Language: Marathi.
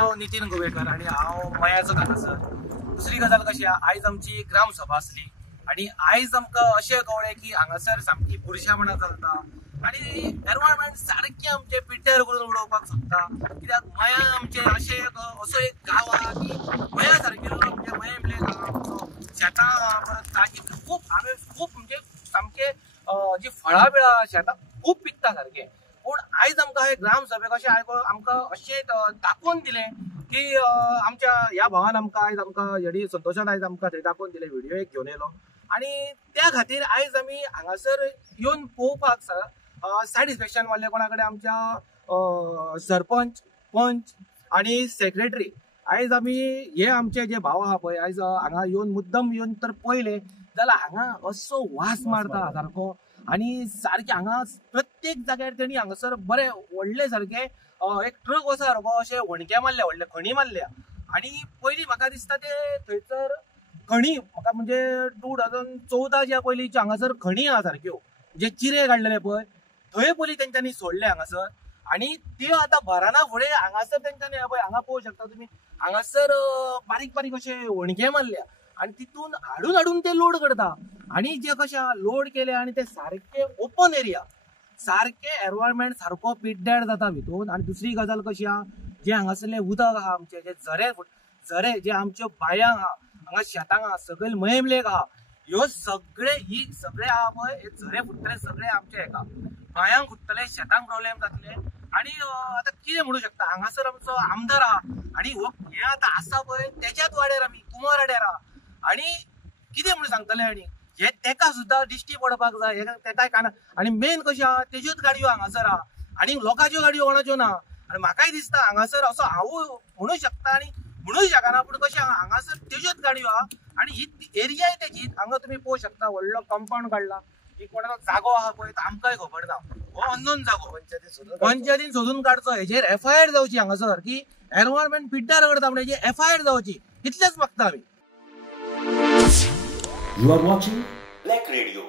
नाव नितीन गोवेकर आणि हांव मयाचो हांगासर. दुसरी गजाल कशी आयज आमची ग्रामसभा आसली आणि आयज आमकां अशें कळ्ळें की हांगासर सामकी बुरशेपणां चलता आणि एनवायरमेंट सारकें आमचे पिड्ड्यार करून उडोवपाक सोदता. कित्याक मया आमचे असो एक गांव आहा की मया सारकेलो म्हणजे मयेंमले गांव शेतां परत ताजी खूब हांवें खूब म्हणजे सामके जी फळां बिळां शेतां खूब पिकता सारकें. पूण आयज आमकां हे ग्रामसभेक अशें आमकां अशें दाखोवन दिलें की आमच्या ह्या भावान आमकां संतोशान आयज आमकां थंय दाखोवन दिलें, व्हिडिओ एक घेवन येयलो आणि त्या खातीर आयज आमी हांगासर येवन पळोवपाक सॅटिस्फॅक्शन वाडलें. कोणा कडेन आमच्या सरपंच, पंच आणि सेक्रेटरी आयज आमी हे आमचे जे भाव आहा पळय आयज हांगा येवन मुद्दम येवन तर पळयले जाल्यार हांगा असो वास मारता सारको आणि सारखे हांगा प्रत्येक जाग्यार तेणी हांगासर बरे व्हडले सारखे एक ट्रक वसा सारको अशें वणके मारल्या, व्हडले खणी मारल्या. आणि पयलीं म्हाका दिसता ते थंयसर खणी म्हाका म्हणजे 2014 पयलींच्या हांगासर खणी आहा सारक्यो जे चिरे काडलेले पळय थंय पयलीं तेंच्यांनी सोडले हांगासर आणि त्यो आतां भराना फुडें हांगासर तेंच्यांनी पळय हांगा पळोवंक शकता तुमी हांगासर बारीक बारीक अशे वणके मारल्या आणि तितून हाडून ते लोड करता आणि जे कशें लोड केले आणि ते सारखे ओपन एरिया सारखे एनवायरमेंट सारको पिड्ड्यार जाता भितून. आणि दुसरी गजाल कशी आहा जे हांगासरले उदक आहा आमचे जे झरे जे आमच्यो बांयांक आहा हांगा शेतांक आहा सकयल मयेंमलेक आहा ह्यो सगळे आहा पळय हे झरे फुटतले सगळे आमचे हेका बांयांक फुटतले, शेतांक प्रॉब्लेम जातले. आणि आतां कितें म्हणू शकता हांगासर आमचो आमदार आहा आणि हे आतां आसा पळय तेच्याच वाड्यार आमी कुमार वाड्यार आहा आणि कितें म्हणून सांगतले आनी हे तेका सुद्दां दिश्टी पडपाक जाय तेकाय काना. आणि मेन कशी आहा तेज्योच गाडयो हांगासर आहा आणि लोकांच्यो गाडयो कोणाच्यो ना. आणि म्हाकाय दिसता हांगासर असो हांवूय म्हणू शकता आणि म्हणूय शकना पूण कशें हांगासर तेज्योच गाडयो आहा आणि ही एरियाय तेजी. हांगा तुमी पळोवंक शकता व्हडलो कंपाऊंड काडला, ही कोणाचो जागो आहा पळय तो आमकांय खबर ना, हो अननोन जागो पंचायतीन सोदून काडचो. हेजेर FIR जावची हांगासर की एनवायरमेंट पिड्ड्यार करता म्हणजे हेजेर FIR जावची इतलेंच मागता आमी. You are watching Black Radio.